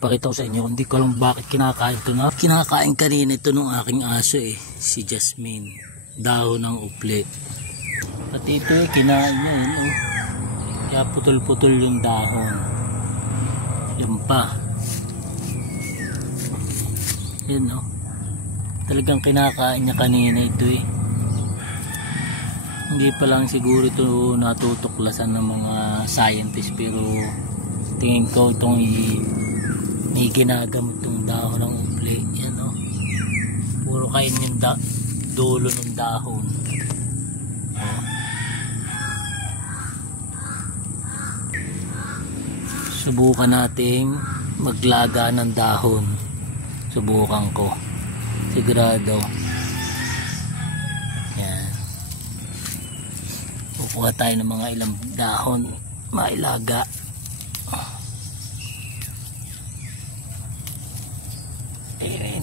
Pakita ko sa inyo, hindi ko alam bakit kinakain ko nga. Kinakain kanina ito ng aking aso si Jasmine. Dahon ng uple. At ito kinain niya Kaya putol-putol yung dahon. Yan pa. Yan Talagang kinakain niya kanina ito Hindi pa lang siguro ito natutuklasan ng mga scientist, pero tingin ko itong may ginagamit itong dahon ng uple. Yan puro kain yung dulo ng dahon. Subukan nating maglaga ng dahon. Subukan ko. Sigurado. Yan. Kukuha tayo ng mga ilang dahon. Mailaga.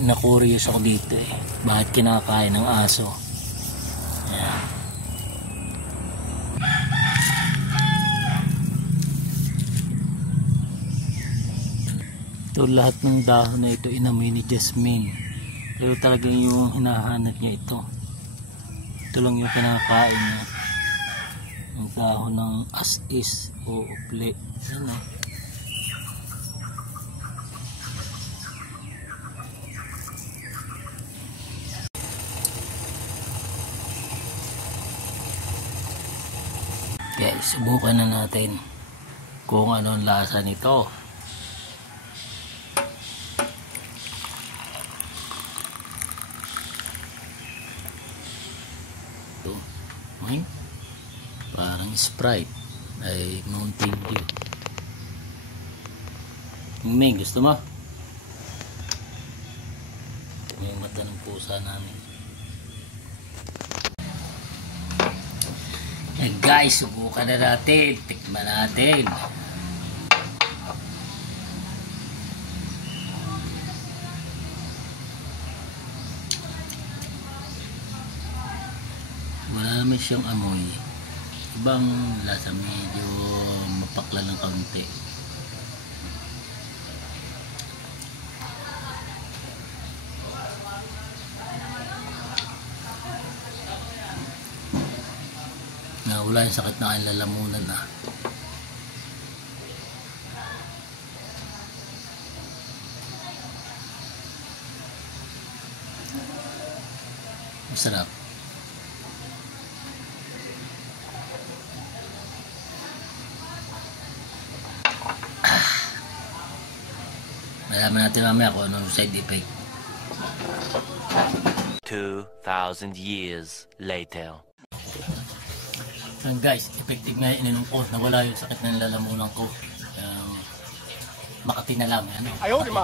Na-curious ako dito bakit kinakain ng aso. Yan. Ito lahat ng dahon na ito inamoy ni Jasmine, pero talagang yung hinahanap niya ito lang yung kinakain niya, ang dahon ng as-is o uple. Yan Kaya subukan na natin kung ano ang lasa nito. Ito, parang Sprite ay Mountain Dew. May gusto mo? May mata ng pusa namin. Guys, subukan na natin. Tikman natin. Wala naman siyang amoy. Ibang lasa, medyo mapakla ng kaunti. Wala yung sakit na aking lalamunan Masarap. Malaman natin mamaya kung anong side effect. 2,000 years later. Guys, effective nga ininom ko. Nawala yung sakit ng lalamunan ko. Makati na lang. Ayaw, di ba?